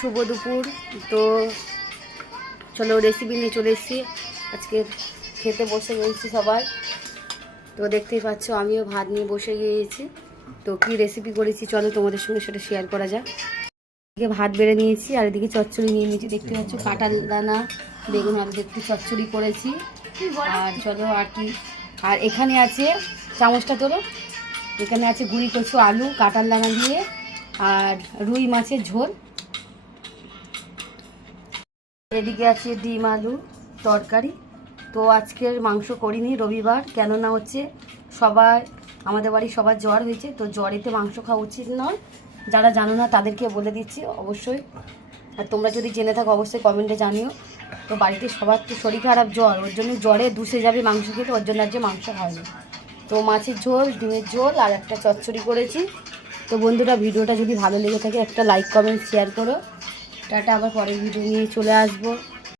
শুভ দুপুর। তো চলো রেসিপি নিয়ে চলে এসেছি, আজকে খেতে বসে গিয়েছি সবাই। তো দেখতেই পাচ্ছ আমিও ভাত নিয়ে বসে গিয়েছি। তো কি রেসিপি করেছি চলো তোমাদের সঙ্গে সেটা শেয়ার করা যাক। এদিকে ভাত বেড়ে নিয়েছি আর এদিকে চচ্চড়ি নিয়ে নিয়েছি, দেখতে পাচ্ছ কাঁঠাল দানা বেগুন আলু দেখতে চচ্চড়ি করেছি। আর চলো আর কি, আর এখানে আছে চামচটা তোলো, এখানে আছে গুঁড়ি কচু আলু কাঁঠাল দানা দিয়ে আর রুই মাছের ঝোল। এদিকে আছে ডিম আলু তরকারি। তো আজকের মাংস করিনি, রবিবার, কেননা হচ্ছে সবাই আমাদের বাড়ি সবার জ্বর হয়েছে, তো জ্বরেতে মাংস খাওয়া উচিত নয়। যারা জানো না তাদেরকে বলে দিচ্ছি অবশ্যই, আর তোমরা যদি জেনে থাকো অবশ্যই কমেন্টে জানিও। তো বাড়িতে সবার তো শরীর খারাপ জ্বর, ওর জন্য জ্বরে দুষে যাবে মাংস খেতে, ওর জন্য আজকে মাংস খাওয়াবে। তো মাছের ঝোল ডিমের ঝোল আর একটা চচ্চড়ি করেছি। তো বন্ধুরা ভিডিওটা যদি ভালো লেগে থাকে একটা লাইক কমেন্ট শেয়ার করো। টাটা, আবার পরের ভিডিও নিয়ে চলে আসবো।